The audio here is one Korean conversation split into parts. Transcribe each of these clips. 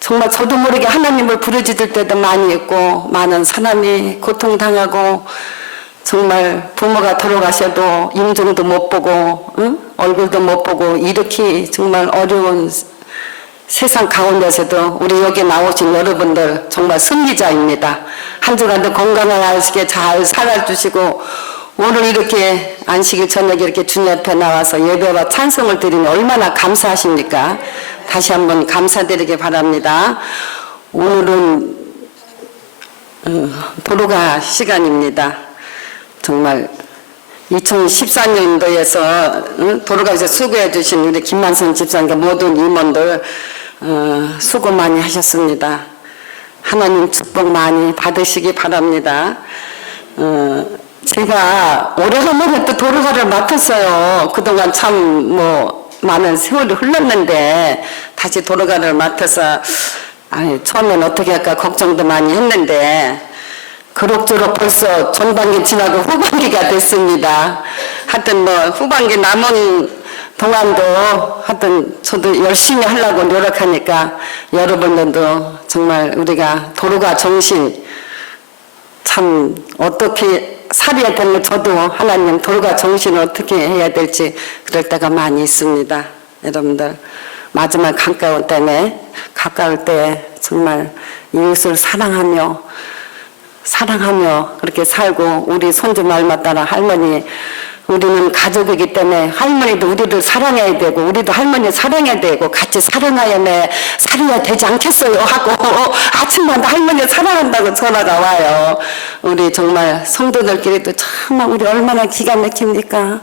정말 저도 모르게 하나님을 부르짖을 때도 많이 있고, 많은 사람이 고통당하고, 정말 부모가 돌아가셔도 임종도 못 보고, 응? 얼굴도 못 보고, 이렇게 정말 어려운 세상 가운데서도 우리 여기 나오신 여러분들 정말 승리자입니다. 한 주간도 건강하게 잘 살아주시고, 오늘 이렇게 안식일 저녁에 이렇게 주님 앞에 나와서 예배와 찬송을 드리니 얼마나 감사하십니까? 다시 한번 감사드리기 바랍니다. 오늘은 도로가 시간입니다. 정말 2014년도에서 도로가에서 수고해 주신 우리 김만선 집사님과 모든 임원들 수고 많이 하셨습니다. 하나님 축복 많이 받으시기 바랍니다. 제가 오래간만에 또 도로가를 맡았어요. 그동안 참 많은 세월이 흘렀는데 다시 도로가를 맡아서 처음엔 어떻게 할까 걱정도 많이 했는데 그럭저럭 벌써 전반기 지나고 후반기가 됐습니다. 하여튼 후반기 남은 동안도 하여튼 저도 열심히 하려고 노력하니까 여러분들도 정말 우리가 도로가 정신 참 어떻게 살아야 되는 저도 하나님 도로가 정신을 어떻게 해야 될지 그럴 때가 많이 있습니다. 여러분들 마지막 가까울 때 정말 이웃을 사랑하며 그렇게 살고 우리 손주 말만 따라 할머니 우리는 가족이기 때문에 할머니도 우리를 사랑해야 되고 우리도 할머니 사랑해야 되고 같이 살아야 되지 않겠어요 하고 아침마다 할머니 사랑한다고 전화가 와요. 우리 정말 성도들끼리도 정말 우리 얼마나 기가 막힙니까?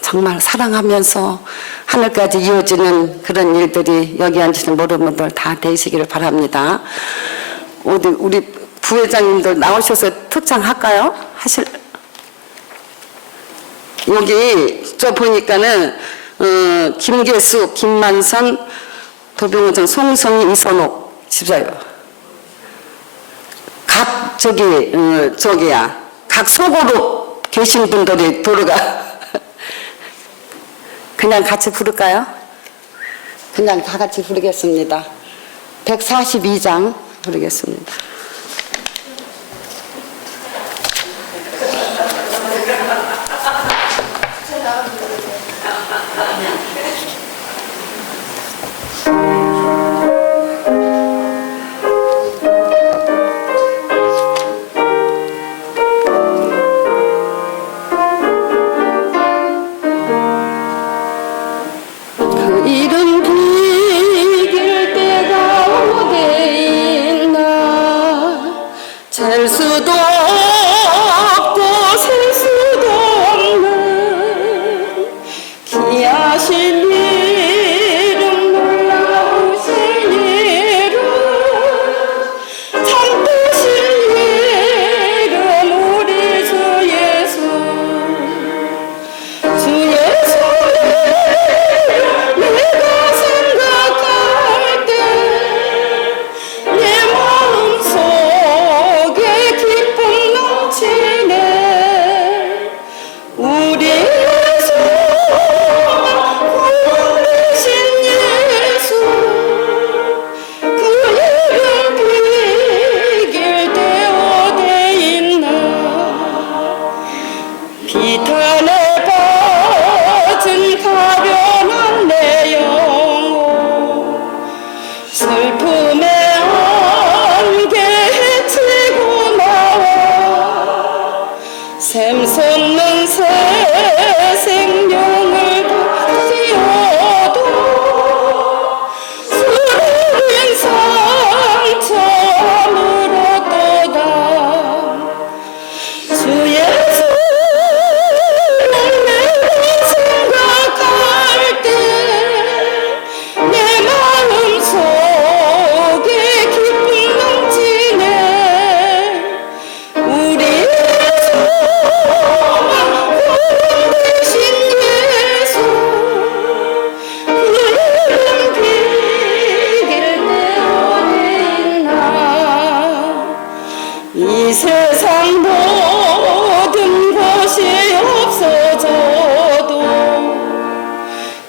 정말 사랑하면서 하늘까지 이어지는 그런 일들이 여기 앉으시는 모든 분들 다 되시기를 바랍니다. 우리 부회장님들 나오셔서 특장할까요? 여기 저 보니까는 김계수, 김만선, 도병호정, 송성희, 이선옥 집사요. 각 각 속으로 계신 분들이 도로가 그냥 같이 부를까요? 그냥 다 같이 부르겠습니다. 142장 부르겠습니다.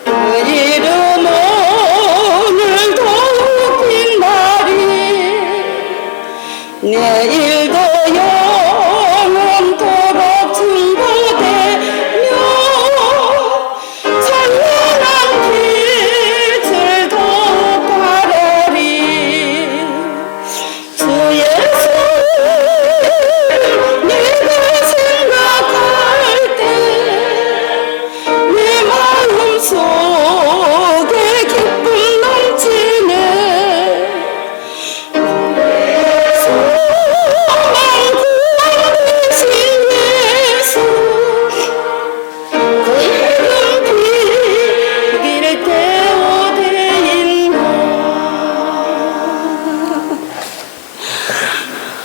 그 이름 오늘도 웃긴 날이 내일도 영원토록 증거되며 찬란한 빛을 돋아라리. 주 예수 내가 생각할 때 내 마음속에 기쁨 넘치네. 소망 구원 되신 예수 그 이름 비길 때오되인다.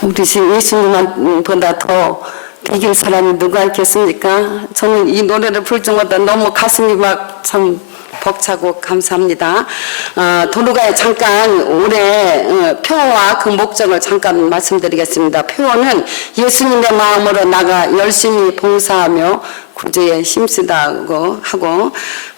우리 신 예수님보다 더 이길 사람이 누가 있겠습니까? 저는 이 노래를 부를 때마다 너무 가슴이 막 참 벅차고 감사합니다. 도로가에 잠깐 올해 표어와 그 목적을 잠깐 말씀드리겠습니다. 표어는 예수님의 마음으로 나가 열심히 봉사하며 구제에 힘쓰다고 하고,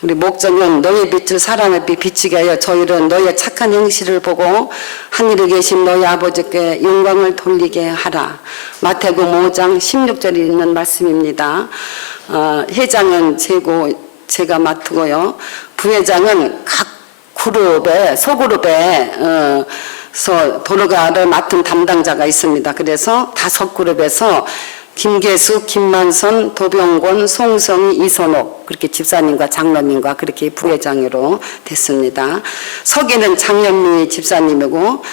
우리 목적은 너의 빛을 사람의 비치게 하여 저희는 너의 착한 행실을 보고 하늘에 계신 너희 아버지께 영광을 돌리게 하라. 마태복음 5장 16절에 있는 말씀입니다. 회장은 제가 맡고요. 부회장은 각 그룹에 소그룹에 도로가를 맡은 담당자가 있습니다. 그래서 5그룹에서 김계숙, 김만선, 도병권, 송성희, 이선옥 그렇게 집사님과 장로님과 그렇게 부회장으로 됐습니다. 서기는 장현미 집사님이고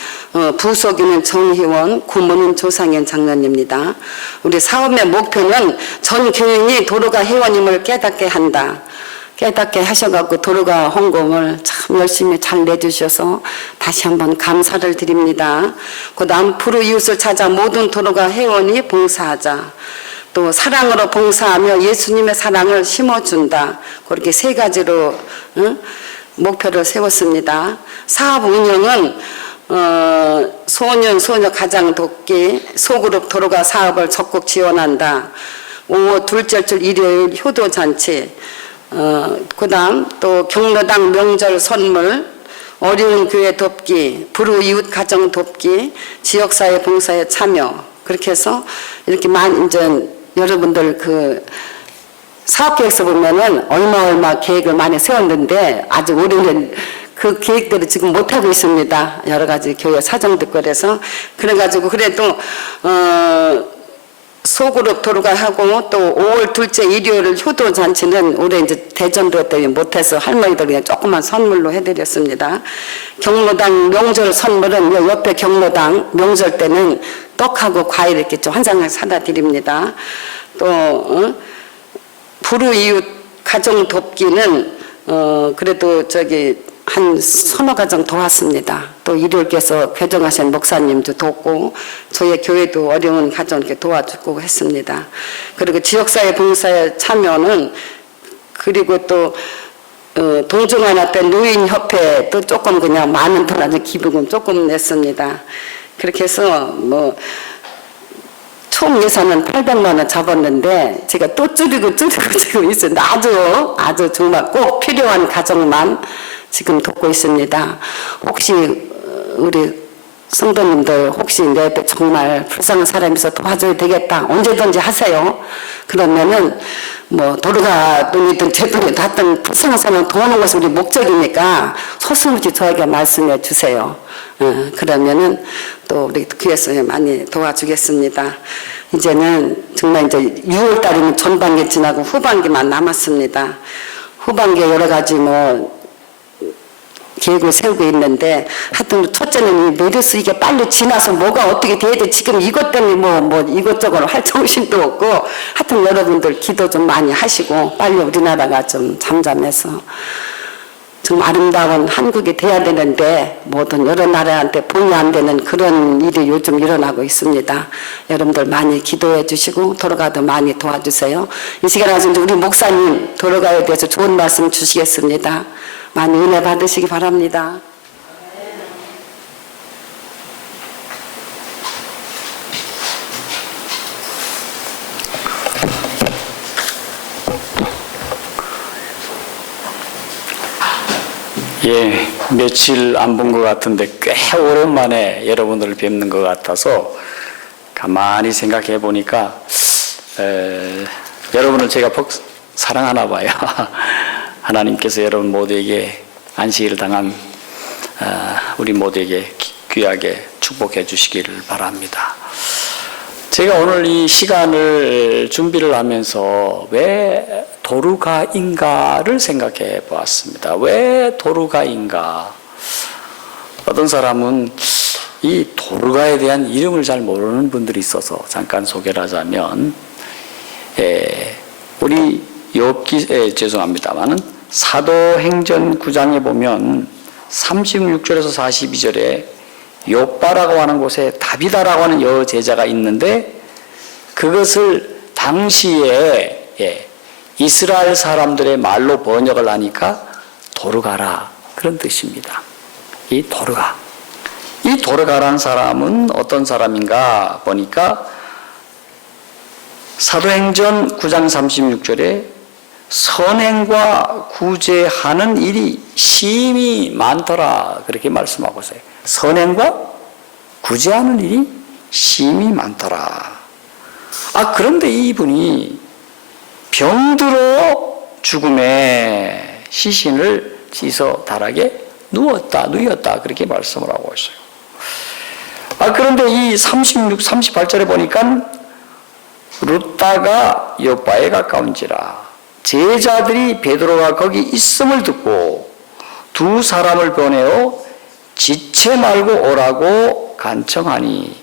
부서기는 정희원, 고문은 조상현 장로님입니다. 우리 사업의 목표는 전 교인이 도로가 회원님을 깨닫게 한다. 깨닫게 하셔갖고 도로가 헌금을 참 열심히 잘 내주셔서 다시 한번 감사를 드립니다. 그 다음 불우 이웃을 찾아 모든 도로가 회원이 봉사하자. 또 사랑으로 봉사하며 예수님의 사랑을 심어준다. 그렇게 3가지로 목표를 세웠습니다. 사업 운영은 소년, 소녀 가장 돕기, 소그룹 도로가 사업을 적극 지원한다. 5월 둘째 주 일요일 효도잔치, 그 다음 또 경로당 명절 선물, 어려운 교회 돕기, 불우 이웃 가정 돕기, 지역사회 봉사에 참여. 그렇게 해서 이렇게 이제 여러분들 그 사업계획서 보면은 얼마 계획을 많이 세웠는데 아직 올해는 그 계획대로 지금 못하고 있습니다. 여러 가지 교회 사정도 그래서. 그래가지고 그래도, 소그룹 도로가 하고 또 5월 둘째 일요일 효도잔치는 올해 이제 대전도 때문에 못해서 할머니들 그냥 조그만 선물로 해드렸습니다. 경로당 명절 선물은 옆에 경로당 명절 때는 떡하고 과일 이렇게 좀 한 장을 사다 드립니다. 또 불우 이웃 가정 돕기는 그래도 한 서너 가정 도왔습니다. 또 일요일께서 개정하신 목사님도 돕고 저희 교회도 어려운 가정 이렇게 도와주고 했습니다. 그리고 지역사회 봉사에 참여는 그리고 또 동중하나 때 노인협회 또 조금 그냥 많은 돈 아주 기부금 조금 냈습니다. 그렇게 해서 총 예산은 800만 원 잡았는데 제가 또 줄이고 지금 있었는데 아주 정말 꼭 필요한 가정만 지금 돕고 있습니다. 혹시 우리 성도님들 혹시 내 옆에 정말 불쌍한 사람이 있어 도와줘야 되겠다 언제든지 하세요. 그러면은 도로가 돈이든 제 돈이든 하여튼 불쌍한 사람 도와주는 것이 우리 목적이니까 소스없이 저에게 말씀해 주세요. 그러면은 또 우리 교회에서 많이 도와주겠습니다. 이제는 정말 이제 6월 달이면 전반기 지나고 후반기만 남았습니다. 후반기에 여러 가지 계획을 세우고 있는데 하여튼 첫째는 이 메르스 이게 빨리 지나서 뭐가 어떻게 돼야 돼 지금 이것 때문에 이것저것 할 정신도 없고 하여튼 여러분들 기도 좀 많이 하시고 빨리 우리나라가 좀 잠잠해서 좀 아름다운 한국이 돼야 되는데 모든 여러 나라한테 봉이 안 되는 그런 일이 요즘 일어나고 있습니다. 여러분들 많이 기도해 주시고 도로가도 많이 도와주세요. 이 시간에 우리 목사님 도로가에 대해서 좋은 말씀 주시겠습니다. 많이 은혜 받으시기 바랍니다. 며칠 안 본 것 같은데 꽤 오랜만에 여러분들을 뵙는 것 같아서 가만히 생각해 보니까 여러분을 제가 사랑하나 봐요. 하나님께서 여러분 모두에게 안식일을 당한 우리 모두에게 귀하게 축복해 주시기를 바랍니다. 제가 오늘 이 시간을 준비를 하면서 왜 도르가인가를 생각해 보았습니다. 왜 도르가인가? 어떤 사람은 이 도르가에 대한 이름을 잘 모르는 분들이 있어서 잠깐 소개를 하자면, 우리 죄송합니다만은 사도행전 9장에 보면 36절에서 42절에 욥바라고 하는 곳에 다비다라고 하는 여제자가 있는데, 그것을 당시에 이스라엘 사람들의 말로 번역을 하니까 도르가라, 그런 뜻입니다. 이 도르가라는 사람은 어떤 사람인가 보니까 사도행전 9장 36절에 선행과 구제하는 일이 심히 많더라, 그렇게 말씀하고 있어요. 선행과 구제하는 일이 심히 많더라. 그런데 이분이 병들어 죽음의 시신을 씻어 달하게 누웠다, 그렇게 말씀을 하고 있어요. 그런데 이 38절에 보니까 룻다가 요바에 가까운지라 제자들이 베드로가 거기 있음을 듣고 두 사람을 보내어 지체 말고 오라고 간청하니,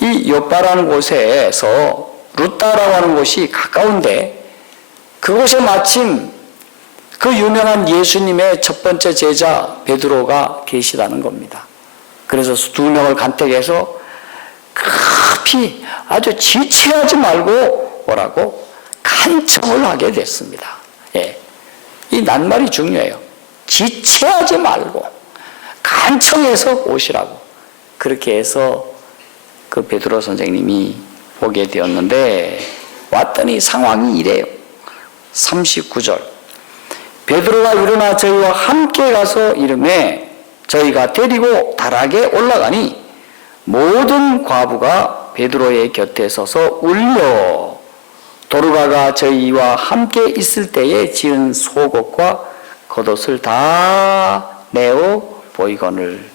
이 요바라는 곳에서 룻다라고 하는 곳이 가까운데, 그곳에 마침 그 유명한 예수님의 첫 번째 제자 베드로가 계시다는 겁니다. 그래서 두 명을 간택해서 급히 아주 지체하지 말고 오라고 간청을 하게 됐습니다. 이 낱말이 중요해요. 지체하지 말고 간청해서 오시라고. 그렇게 해서 그 베드로 선생님이 오게 되었는데, 왔더니 상황이 이래요. 39절. 베드로가 일어나 저희와 함께 가서 이르매 저희가 데리고 다락에 올라가니 모든 과부가 베드로의 곁에 서서 울려 도르가가 저희와 함께 있을 때에 지은 속옷과 겉옷을 다 내어 보이거늘.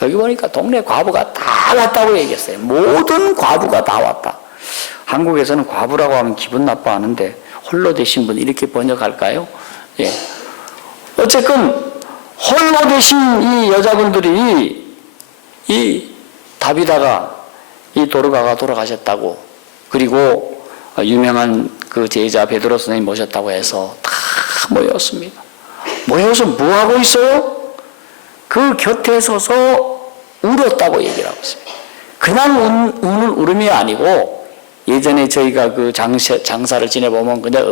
여기 보니까 동네 과부가 다 왔다고 얘기했어요. 모든 과부가 다 왔다. 한국에서는 과부라고 하면 기분 나빠하는데 홀로 되신 분 이렇게 번역할까요? 어쨌든 홀로 되신 이 여자분들이 이 다비다가 이 도르가가 돌아가셨다고, 그리고 유명한 그 제자 베드로 선생님 모셨다고 해서 다 모였습니다. 모여서 뭐 하고 있어요? 그 곁에 서서 울었다고 얘기를 하고 있어요. 그냥 우는 울음이 아니고, 예전에 저희가 그 장사를 지내보면 그냥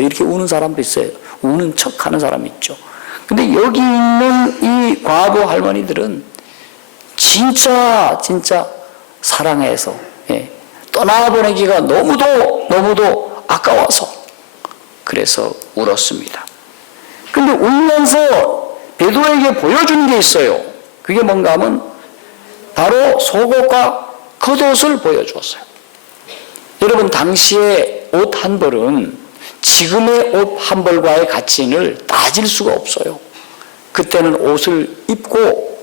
이렇게 우는 사람도 있어요. 우는 척 하는 사람이 있죠. 근데 여기 있는 이 과부 할머니들은 진짜 사랑해서, 떠나보내기가 너무도 아까워서 그래서 울었습니다. 근데 울면서 베드로에게 보여주는 게 있어요. 그게 뭔가 하면 바로 속옷과 겉옷을 보여주었어요. 여러분, 당시에 옷 한 벌은 지금의 옷 한 벌과의 가치를 따질 수가 없어요. 그때는 옷을 입고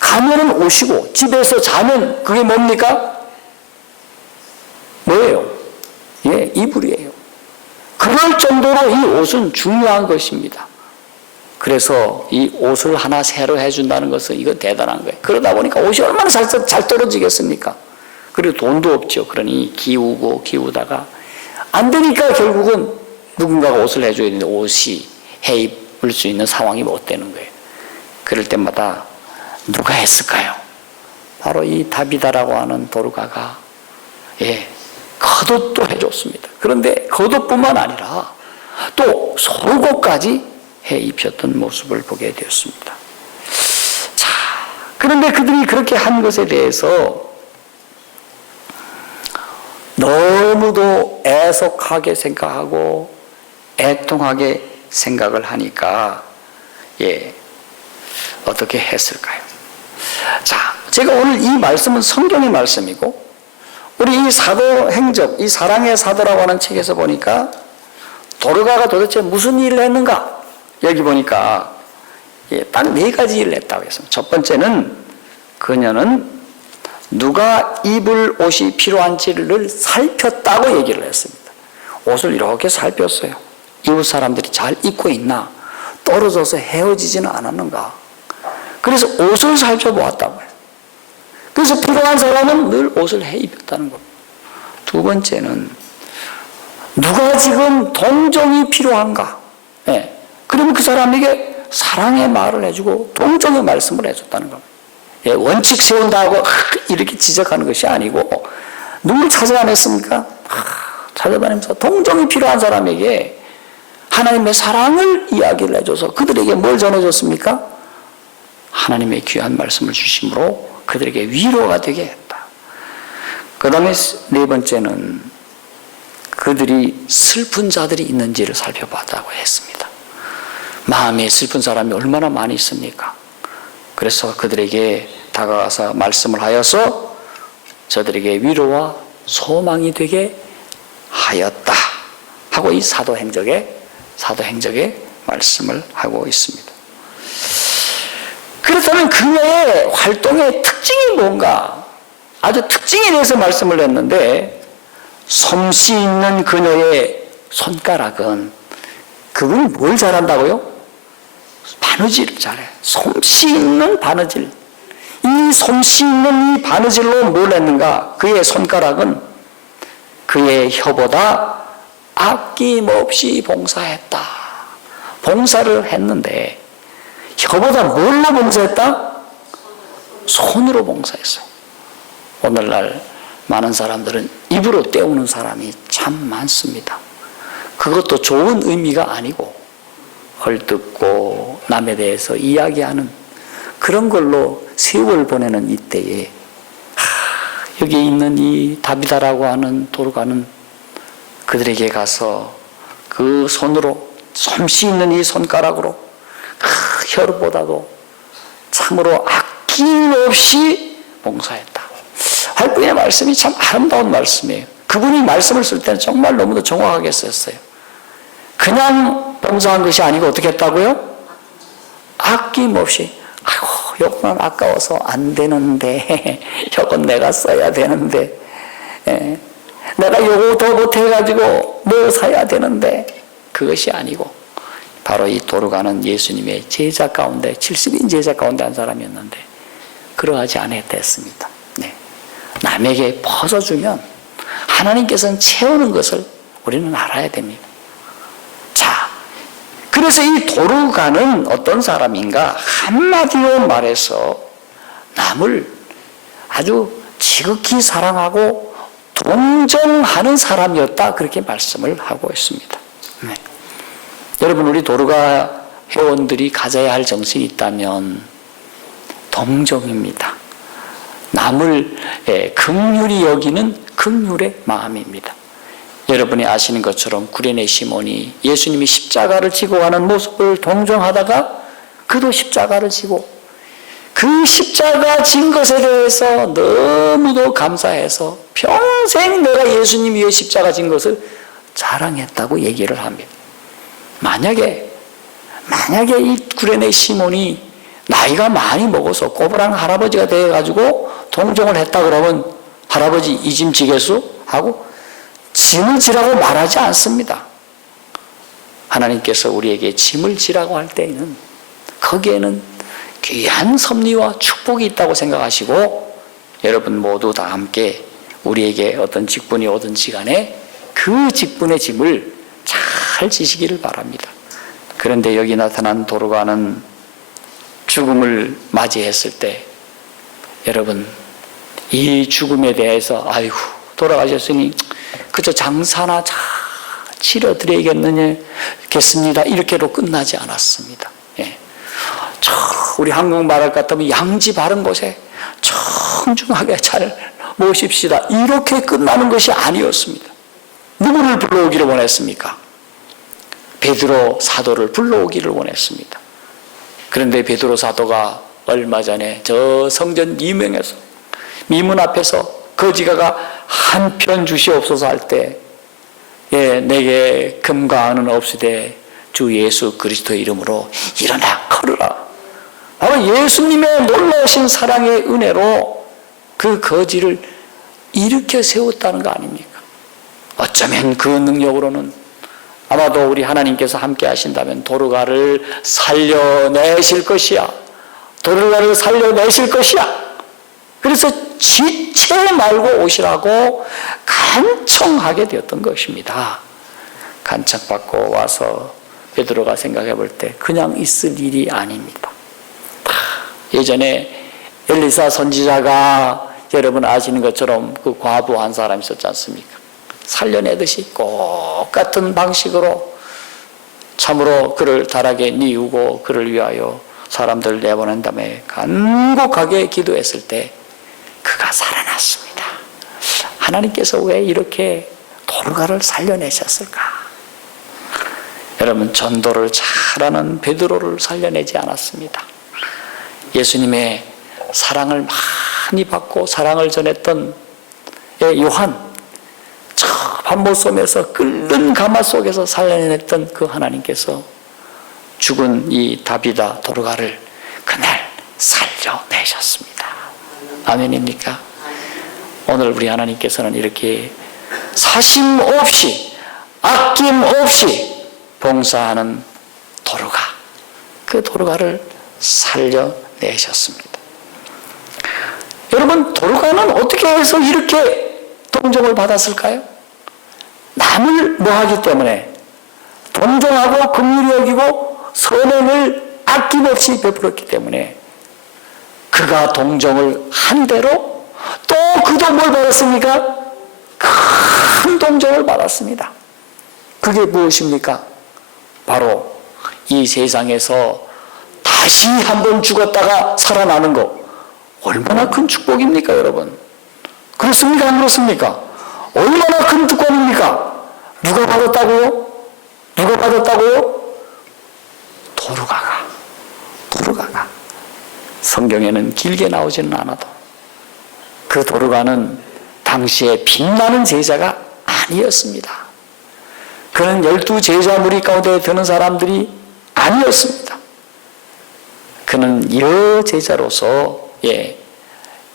가면은 옷이고 집에서 자면 그게 뭡니까? 뭐예요? 이불이에요. 그럴 정도로 이 옷은 중요한 것입니다. 그래서 이 옷을 하나 새로 해준다는 것은 이거 대단한 거예요. 그러다 보니까 옷이 얼마나 잘 떨어지겠습니까? 그리고 돈도 없죠. 그러니 기우다가 안 되니까 결국은 누군가가 옷을 해줘야 되는데 옷이 해 입을 수 있는 상황이 못 되는 거예요. 그럴 때마다 누가 했을까요? 바로 이 다비다라고 하는 도르가가 겉옷도 해줬습니다. 그런데 겉옷뿐만 아니라 또 속옷까지 해 입혔던 모습을 보게 되었습니다. 자, 그런데 그들이 그렇게 한 것에 대해서 너무도 애석하게 생각하고 애통하게 생각을 하니까 어떻게 했을까요? 자, 제가 오늘 이 말씀은 성경의 말씀이고, 우리 이 사도행적, 이 사랑의 사도라고 하는 책에서 보니까 도르가가 도대체 무슨 일을 했는가? 여기 보니까 딱 4가지 일을 했다고 했습니다. 첫 번째는 그녀는 누가 입을 옷이 필요한지를 살폈다고 얘기를 했습니다. 옷을 이렇게 살폈어요. 이웃 사람들이 잘 입고 있나? 떨어져서 헤어지지는 않았는가? 그래서 옷을 살펴보았다고 해요. 그래서 필요한 사람은 늘 옷을 해 입었다는 겁니다. 두 번째는 누가 지금 동정이 필요한가? 예. 그러면 그 사람에게 사랑의 말을 해주고 동정의 말씀을 해줬다는 겁니다. 예, 원칙 세운다고 이렇게 지적하는 것이 아니고, 누굴 찾아다녔습니까? 찾아다니면서 동정이 필요한 사람에게 하나님의 사랑을 이야기를 해줘서 그들에게 뭘 전해줬습니까? 하나님의 귀한 말씀을 주심으로 그들에게 위로가 되게 했다. 그 다음에 4번째는 그들이 슬픈 자들이 있는지를 살펴봤다고 했습니다. 마음에 슬픈 사람이 얼마나 많이 있습니까? 그래서 그들에게 다가가서 말씀을 하여서 저들에게 위로와 소망이 되게 하였다 하고 이 사도행적의 말씀을 하고 있습니다. 그렇다면 그녀의 활동의 특징이 뭔가? 아주 특징에 대해서 말씀을 했는데, 솜씨 있는 그녀의 손가락은, 그분이 뭘 잘한다고요? 바느질을 잘해. 솜씨 있는 바느질. 이 솜씨 있는 이 바느질로 뭘 했는가? 그의 손가락은 그의 혀보다 아낌없이 봉사했다. 봉사를 했는데, 혀보다 뭘로 봉사했다? 손으로 봉사했어요. 오늘날 많은 사람들은 입으로 때우는 사람이 참 많습니다. 그것도 좋은 의미가 아니고 헐뜯고 남에 대해서 이야기하는 그런 걸로 세월 보내는 이때에 여기 있는 이 다비다라고 하는 도르가는 그들에게 가서 그 손으로, 솜씨 있는 이 손가락으로 혀보다도 참으로 아낌없이 봉사했다. 할부의 말씀이 참 아름다운 말씀이에요. 그분이 말씀을 쓸 때는 정말 너무도 정확하게 썼어요. 그냥 봉사한 것이 아니고 어떻게 했다고요? 아낌없이. 아이고, 요거는 아까워서 안 되는데, 요건 내가 써야 되는데, 내가 요거 더 못해가지고 뭐 사야 되는데, 그것이 아니고 바로 이 도르가는 예수님의 제자 가운데 70인 제자 가운데 한 사람이었는데 그러하지 않았다 했습니다. 네. 남에게 퍼져주면 하나님께서는 채우는 것을 우리는 알아야 됩니다. 자, 그래서 이 도르가는 어떤 사람인가? 한마디로 말해서 남을 아주 지극히 사랑하고 동정하는 사람이었다, 그렇게 말씀을 하고 있습니다. 네. 여러분, 우리 도르가 회원들이 가져야 할 정신이 있다면 동정입니다. 남을 긍휼히 여기는 긍휼의 마음입니다. 여러분이 아시는 것처럼 구레네 시몬이 예수님이 십자가를 지고 가는 모습을 동정하다가 그도 십자가를 지고 그 십자가 진 것에 대해서 너무도 감사해서 평생 내가 예수님 위해 십자가 진 것을 자랑했다고 얘기를 합니다. 만약에 이 구레네 시몬이 나이가 많이 먹어서 꼬부랑 할아버지가 되어가지고 동정을 했다 그러면 할아버지 이 짐 지겠소? 하고 짐을 지라고 말하지 않습니다. 하나님께서 우리에게 짐을 지라고 할 때에는 거기에는 귀한 섭리와 축복이 있다고 생각하시고 여러분 모두 다 함께 우리에게 어떤 직분이 오든지 간에 그 직분의 짐을 잘 지시기를 바랍니다. 그런데 여기 나타난 도르가는 죽음을 맞이했을 때 여러분 이 죽음에 대해서 아이고 돌아가셨으니 그저 장사나 잘 치러드려야겠느냐겠습니다 이렇게로 끝나지 않았습니다. 예. 우리 한국 말할 것 같으면 양지 바른 곳에 청중하게 잘 모십시다 이렇게 끝나는 것이 아니었습니다. 누구를 불러오기를 원했습니까? 베드로 사도를 불러오기를 원했습니다. 그런데 베드로 사도가 얼마 전에 저 성전 이명에서 미문 앞에서 거지가가 한 편 주시옵소서 할 때, 예, 내게 금과 은은 없으되 주 예수 그리스도의 이름으로 일어나 걸으라. 바로 예수님의 놀라우신 사랑의 은혜로 그 거지를 일으켜 세웠다는 거 아닙니까? 어쩌면 그 능력으로는 아마도 우리 하나님께서 함께 하신다면 도르가를 살려내실 것이야. 도르가를 살려내실 것이야. 그래서 지체 말고 오시라고 간청하게 되었던 것입니다. 간청받고 와서 베드로가 생각해 볼 때 그냥 있을 일이 아닙니다. 예전에 엘리사 선지자가 여러분 아시는 것처럼 그 과부 한 사람 있었지 않습니까? 살려내듯이 똑같은 방식으로 참으로 그를 달하게 뉘우고 그를 위하여 사람들을 내보낸 다음에 간곡하게 기도했을 때 그가 살아났습니다. 하나님께서 왜 이렇게 도르가를 살려내셨을까? 여러분, 전도를 잘하는 베드로를 살려내지 않았습니다. 예수님의 사랑을 많이 받고 사랑을 전했던 요한, 저 반모섬에서 끓는 가마 속에서 살려냈던 그 하나님께서 죽은 이 다비다 도르가를 그날 살려내셨습니다. 아멘입니까? 오늘 우리 하나님께서는 이렇게 사심 없이 아낌 없이 봉사하는 도르가, 그 도르가를 살려내셨습니다. 여러분, 도르가는 어떻게 해서 이렇게 동정을 받았을까요? 남을 뭐하기 때문에 동정하고 긍휼히 여기고 선행을 아낌없이 베풀었기 때문에 그가 동정을 한 대로 또 그도 뭘 받았습니까? 큰 동정을 받았습니다. 그게 무엇입니까? 바로 이 세상에서 다시 한번 죽었다가 살아나는 거, 얼마나 큰 축복입니까, 여러분? 그렇습니까? 안 그렇습니까? 얼마나 큰 축복입니까? 누가 받았다고요? 누가 받았다고요? 도르가가. 성경에는 길게 나오지는 않아도 그 도르가는 당시에 빛나는 제자가 아니었습니다. 그는 12제자 무리 가운데 드는 사람들이 아니었습니다. 그는 이러 제자로서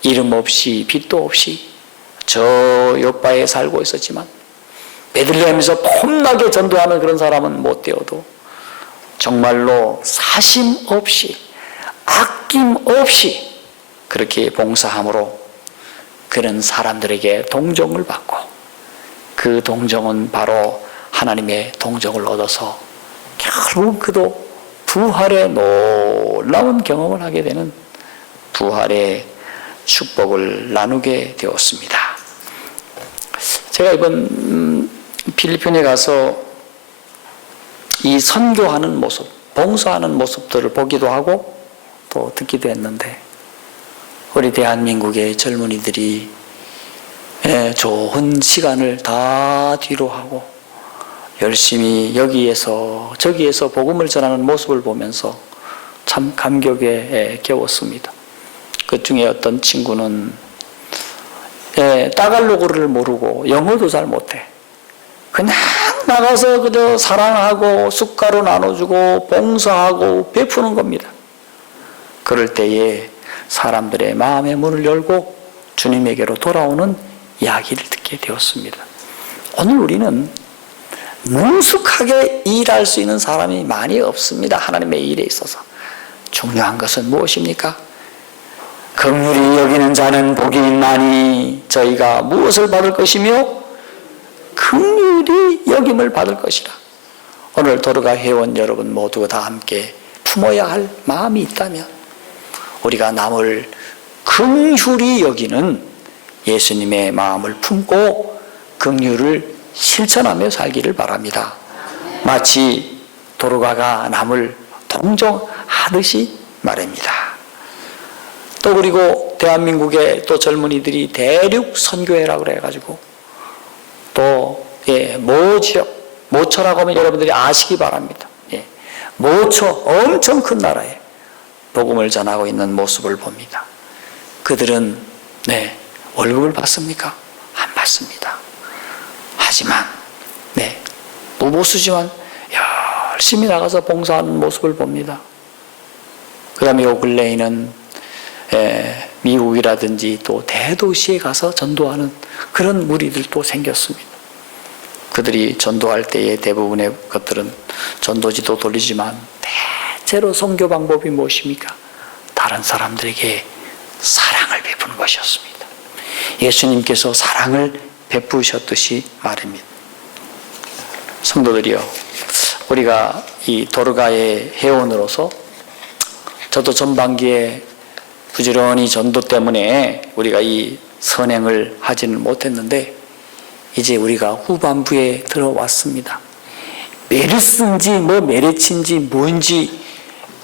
이름 없이 빛도 없이 저 요바에 살고 있었지만 베들레헴에서 폼나게 전도하는 그런 사람은 못 되어도 정말로 사심 없이 아낌 없이 그렇게 봉사함으로 그런 사람들에게 동정을 받고 그 동정은 바로 하나님의 동정을 얻어서 결국 그도 부활의 놀라운 경험을 하게 되는 부활의 축복을 나누게 되었습니다. 제가 이번 필리핀에 가서 이 선교하는 모습, 봉사하는 모습들을 보기도 하고 또 듣기도 했는데 우리 대한민국의 젊은이들이 좋은 시간을 다 뒤로 하고 열심히 여기에서 저기에서 복음을 전하는 모습을 보면서 참 감격에 겨웠습니다. 그 중에 어떤 친구는 따갈로그를 모르고 영어도 잘 못해. 그냥 나가서 그저 사랑하고 숟가루 나눠주고 봉사하고 베푸는 겁니다. 그럴 때에 사람들의 마음의 문을 열고 주님에게로 돌아오는 이야기를 듣게 되었습니다. 오늘 우리는 능숙하게 일할 수 있는 사람이 많이 없습니다. 하나님의 일에 있어서. 중요한 것은 무엇입니까? 긍휼히 여기는 자는 복이 있나니 저희가 무엇을 받을 것이며 긍휼히 여김을 받을 것이라. 오늘 도르가 회원 여러분 모두가 다 함께 품어야 할 마음이 있다면 우리가 남을 긍휼히 여기는 예수님의 마음을 품고 긍휼을 실천하며 살기를 바랍니다. 마치 도르가가 남을 동정하듯이 말입니다. 또 그리고 대한민국의 또 젊은이들이 대륙 선교회라고 그래가지고 또 모 지역, 모처라고 하면 여러분들이 아시기 바랍니다. 모처 엄청 큰 나라에 복음을 전하고 있는 모습을 봅니다. 그들은 월급을 받습니까? 안 받습니다. 하지만 무보수지만 열심히 나가서 봉사하는 모습을 봅니다. 그 다음에 요 근래에는 미국이라든지 또 대도시에 가서 전도하는 그런 무리들도 생겼습니다. 그들이 전도할 때의 대부분의 것들은 전도지도 돌리지만 대체로 선교 방법이 무엇입니까? 다른 사람들에게 사랑을 베푸는 것이었습니다. 예수님께서 사랑을 베푸셨듯이 말입니다. 성도들이요, 우리가 이 도르가의 회원으로서 저도 전반기에 부지런히 전도 때문에 우리가 이 선행을 하지는 못했는데 이제 우리가 후반부에 들어왔습니다. 메르스인지 메르치인지 뭔지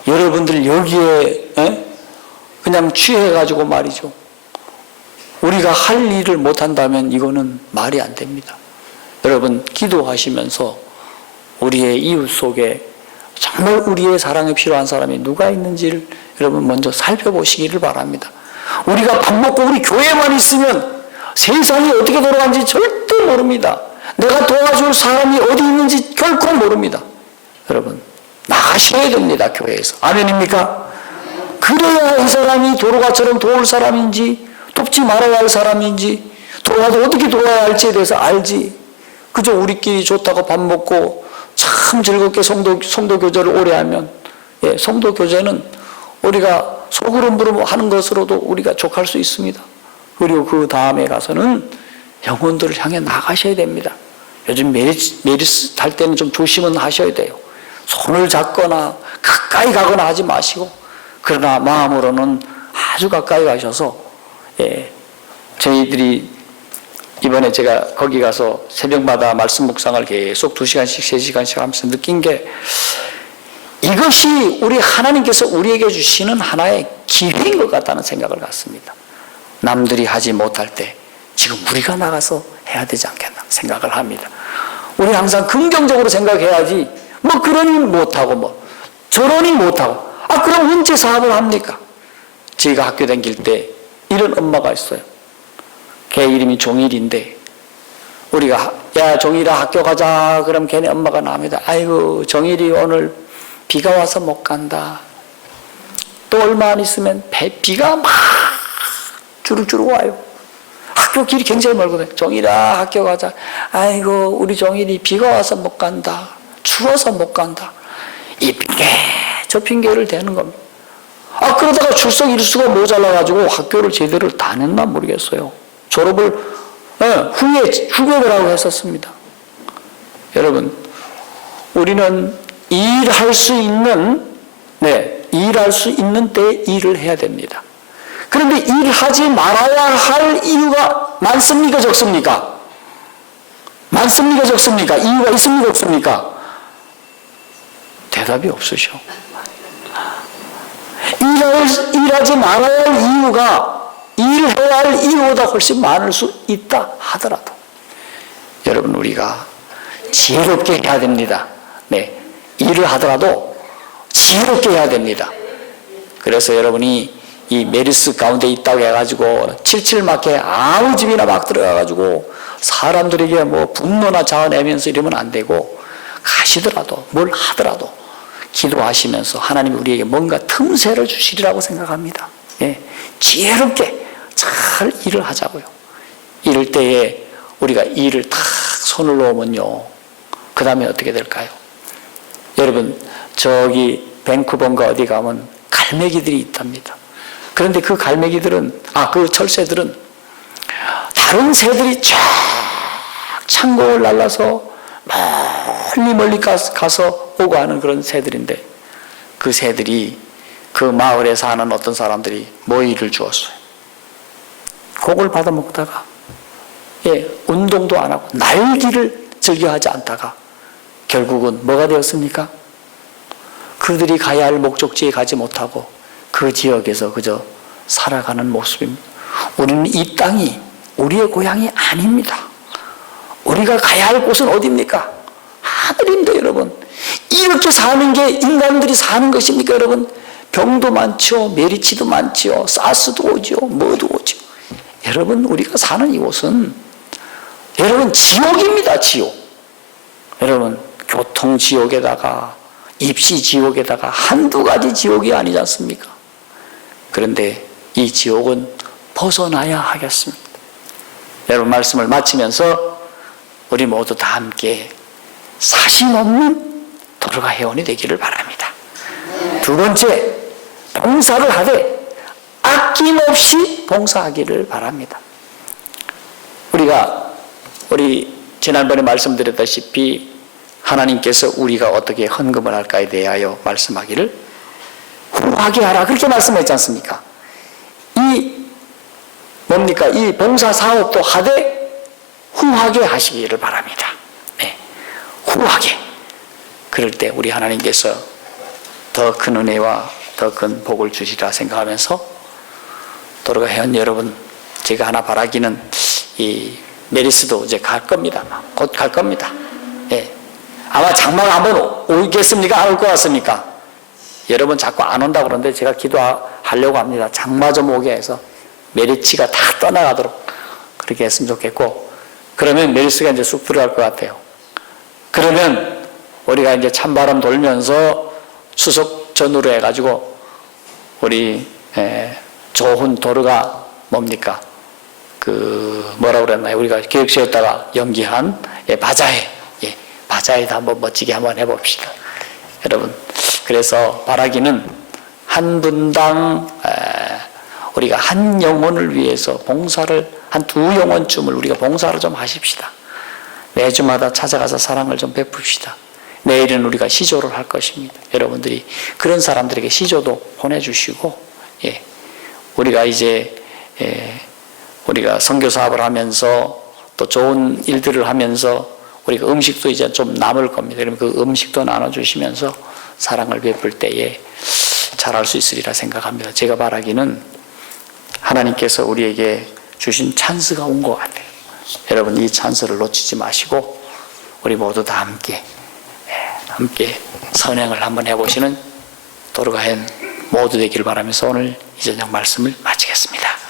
여러분들 여기에 그냥 취해가지고 말이죠. 우리가 할 일을 못한다면 이거는 말이 안 됩니다. 여러분 기도하시면서 우리의 이웃 속에 정말 우리의 사랑이 필요한 사람이 누가 있는지를 여러분 먼저 살펴보시기를 바랍니다. 우리가 밥 먹고 우리 교회만 있으면 세상이 어떻게 돌아가는지 절대 모릅니다. 내가 도와줄 사람이 어디 있는지 결코 모릅니다. 여러분 나가셔야 됩니다. 교회에서. 아멘입니까? 그래야 이 사람이 도로가처럼 도울 사람인지 돕지 말아야 할 사람인지 도와도 어떻게 도와야 할지에 대해서 알지. 그저 우리끼리 좋다고 밥 먹고 참 즐겁게 성도 교제를 오래 하면 성도 교제는 우리가 소그름부름 하는 것으로도 우리가 족할 수 있습니다. 그리고 그 다음에 가서는 영혼들을 향해 나가셔야 됩니다. 요즘 메르스 할 때는 좀 조심은 하셔야 돼요. 손을 잡거나 가까이 가거나 하지 마시고, 그러나 마음으로는 아주 가까이 가셔서 저희들이 이번에 제가 거기 가서 새벽마다 말씀 묵상을 계속 2시간씩 3시간씩 하면서 느낀 게 이것이 우리 하나님께서 우리에게 주시는 하나의 기회인 것 같다는 생각을 갖습니다. 남들이 하지 못할 때 지금 우리가 나가서 해야 되지 않겠나 생각을 합니다. 우리 항상 긍정적으로 생각해야지 그러니 못하고 저러니 못하고 그럼 언제 사업을 합니까? 제가 학교 다닐 때 이런 엄마가 있어요. 걔 이름이 종일인데 우리가 야 종일아 학교 가자 그럼 걔네 엄마가 나옵니다. 아이고 종일이 오늘 비가 와서 못 간다. 또 얼마 안 있으면 비가 막 주룩주룩 와요. 학교 길이 굉장히 멀거든요. 종일아 학교 가자. 아이고 우리 종일이 비가 와서 못 간다. 추워서 못 간다. 이 핑계 저 핑계를 대는 겁니다. 그러다가 출석 일수가 모자라가지고 학교를 제대로 다녔나 모르겠어요. 졸업을 후에 휴교를 하고 했었습니다. 여러분 우리는 일할 수 있는 때 일을 해야 됩니다. 그런데 일하지 말아야 할 이유가 많습니까 적습니까? 많습니까 적습니까? 이유가 있습니까 없습니까? 대답이 없으셔. 일하지 말아야 할 이유가 일해야 할 이유보다 훨씬 많을 수 있다 하더라도 여러분 우리가 지혜롭게 해야 됩니다. 일을 하더라도 지혜롭게 해야 됩니다. 그래서 여러분이 이 메르스 가운데 있다고 해가지고 칠칠맞게 아무 집이나 막 들어가가지고 사람들에게 분노나 자아내면서 이러면 안 되고, 가시더라도 뭘 하더라도 기도하시면서 하나님이 우리에게 뭔가 틈새를 주시리라고 생각합니다. 지혜롭게 잘 일을 하자고요. 이럴 때에 우리가 일을 탁 손을 놓으면요, 그 다음에 어떻게 될까요? 여러분 저기 밴쿠버인가 어디 가면 갈매기들이 있답니다. 그런데 그 갈매기들은 그 철새들은 다른 새들이 쫙 창공을 날라서 멀리 가서 오고 하는 그런 새들인데, 그 새들이 그 마을에 사는 어떤 사람들이 모이를 주었어요. 곡을 받아 먹다가 운동도 안 하고 날기를 즐겨하지 않다가 결국은 뭐가 되었습니까? 그들이 가야 할 목적지에 가지 못하고 그 지역에서 그저 살아가는 모습입니다. 우리는 이 땅이 우리의 고향이 아닙니다. 우리가 가야 할 곳은 어디입니까? 하늘입니다. 여러분, 이렇게 사는 게 인간들이 사는 것입니까? 여러분, 병도 많죠. 메리치도 많죠. 사스도 오죠. 뭐도 오죠. 여러분, 우리가 사는 이곳은 여러분 지옥입니다. 지옥. 여러분, 교통지옥에다가 입시지옥에다가 한두 가지 지옥이 아니지 않습니까? 그런데 이 지옥은 벗어나야 하겠습니다. 여러분, 말씀을 마치면서 우리 모두 다 함께 사심 없는 도로가 회원이 되기를 바랍니다. 두 번째, 봉사를 하되 아낌없이 봉사하기를 바랍니다. 우리 지난번에 말씀드렸다시피 하나님께서 우리가 어떻게 헌금을 할까에 대하여 말씀하기를 후하게 하라, 그렇게 말씀했지 않습니까? 이 봉사 사업도 하되 후하게 하시기를 바랍니다. 네, 후하게. 그럴 때 우리 하나님께서 더 큰 은혜와 더 큰 복을 주시리라 생각하면서 도로가 회원 여러분, 제가 하나 바라기는 이 메리스도 이제 갈 겁니다. 곧 갈 겁니다. 예. 아마 장마가 한번 오겠습니까? 안 올 것 같습니까? 여러분 자꾸 안 온다고 그러는데 제가 기도하려고 합니다. 장마 좀 오게 해서 메리치가 다 떠나가도록 그렇게 했으면 좋겠고, 그러면 메리스가 이제 쑥 들어갈 것 같아요. 그러면 우리가 이제 찬바람 돌면서 추석 전후로 해가지고 우리 좋은 도로가 뭡니까? 뭐라고 그랬나요? 우리가 기획시였다가 연기한 바자회. 바자회도 한번 멋지게 한번 해봅시다. 여러분, 그래서 바라기는 한 분당 우리가 한 영혼을 위해서 봉사를 한 2영혼쯤을 우리가 봉사를 좀 하십시다. 매주마다 찾아가서 사랑을 좀 베풉시다. 내일은 우리가 시조를 할 것입니다. 여러분들이 그런 사람들에게 시조도 보내주시고, 우리가 이제 우리가 선교 사업을 하면서 또 좋은 일들을 하면서 우리가 음식도 이제 좀 남을 겁니다. 그러면 그 음식도 나눠주시면서 사랑을 베풀 때에 잘할 수 있으리라 생각합니다. 제가 바라기는 하나님께서 우리에게 주신 찬스가 온 것 같아요. 여러분, 이 찬스를 놓치지 마시고 우리 모두 다 함께 선행을 한번 해보시는 도로가 한 모두 되기를 바라면서 오늘 이 저녁 말씀을 마치겠습니다.